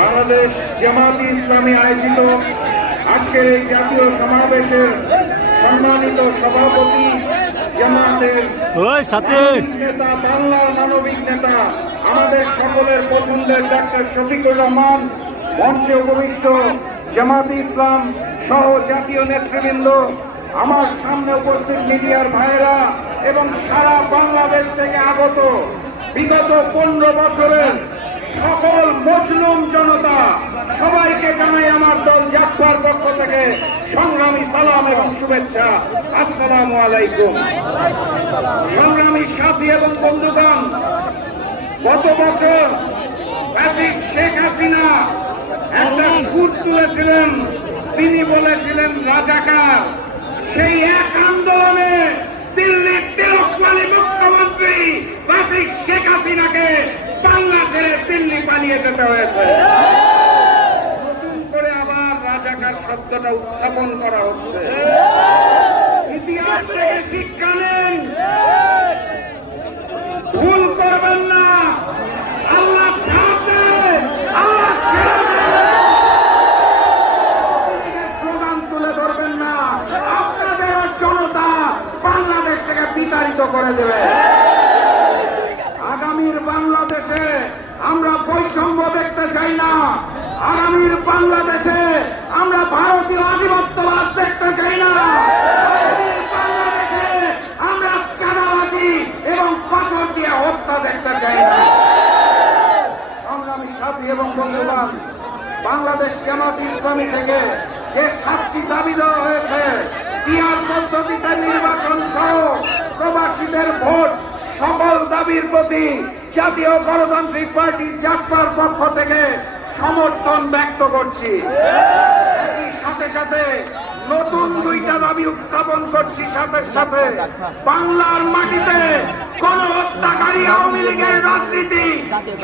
বাংলাদেশ জামায়াতে ইসলামী আয়োজিত আজকের এই জাতীয় সমাবেশের সম্মানিত সভাপতি জামায়াতের নেতা, বাংলার মানবিক নেতা, আমাদের সকলের পছন্দের ডাক্তার শফিকুর রহমান, মঞ্চে উপবিষ্ট জামায়াতে ইসলাম সহ জাতীয় নেতৃবৃন্দ, আমার সামনে উপস্থিত মিডিয়ার ভাইয়েরা এবং সারা বাংলাদেশ থেকে আগত বিগত 15 বছরের সকল মজলুম জনতা, সবাইকে জানাই আমার দল জাফার পক্ষ থেকে সংগ্রামী সালাম এবং শুভেচ্ছা। আসসালামু আলাইকুম। সংগ্রামী সাথী এবং বন্ধুগণ, গত বছর শেখ হাসিনা একটা সুর তুলেছিলেন, তিনি বলেছিলেন রাজাকার। সেই এক আন্দোলনে দিল্লির তিলকমালী মুখ্যমন্ত্রী শেখ হাসিনাকে বাংলা ছেড়ে দিল্লি পালিয়ে যেতে হয়েছে। নতুন করে আবার রাজাকার শব্দটা উত্থাপন করা হচ্ছে। ইতিহাস থেকে শিক্ষা নেন, ভুল করবেন না। আল্লাহ স্লোগান তুলে ধরবেন না, আপনাদের জনতা বাংলাদেশ থেকে বিতাড়িত করে দেবে। আগামীর বাংলাদেশে আমরা বৈষম্য দেখতে চাই না। আগামীর বাংলাদেশে আমরা ভারতীয় আধিপত্যবাদ দেখতে চাই না। আগামীর বাংলাদেশে আমরা চাঁদাবাজি এবং পাথর দিয়ে হত্যা দেখতে চাই না। সংগ্রামী সাথী এবং বন্ধুগণ, বাংলাদেশ জামায়াতে ইসলামী থেকে যে 7টি দাবি দেওয়া হয়েছে, পিআর পদ্ধতিতে নির্বাচন সহ প্রবাসীদের ভোট, সকল দাবির প্রতি জাতীয় গণতান্ত্রিক পার্টি জাফার পক্ষ থেকে সমর্থন ব্যক্ত করছি। একই সাথে সাথে নতুন 2টা দাবি উত্থাপন করছি। সাথে সাথে বাংলার মাটিতে গণহত্যাকারী আওয়ামী লীগের রাজনীতি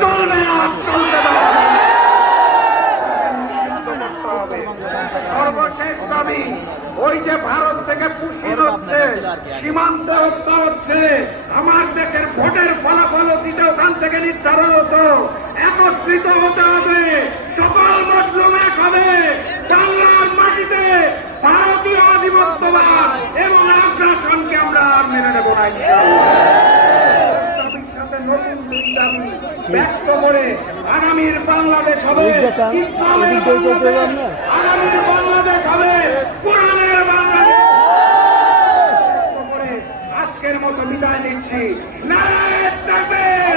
চলবে না, চলতে দেওয়া হবে। সর্বশেষ দাবি, ওই যে ভারত থেকে পুষিয়ে হচ্ছে, সীমান্তে হত্যা হচ্ছে, আমার দেশের ভোটের ফলাফল অতীতে ওখান থেকে নির্ধারণ হতো। একত্রিত হতে হবে, সকল মজলুম এক হবে। বাংলার মাটিতে ভারতীয় আধিপত্যবাদ এবং আগ্রাসনকে আমরা আর মেনে নেব না। দাবির সাথে নতুন 2 দাবি ব্যক্ত করে আগামীর বাংলাদেশ হবে ইসলামের বাংলাদেশ, আগামীর বাংলাদেশ হবে কোরআনের বাংলাদেশ। আজকের মতো বিদায় নিচ্ছি। নারায়ে তাকবীর।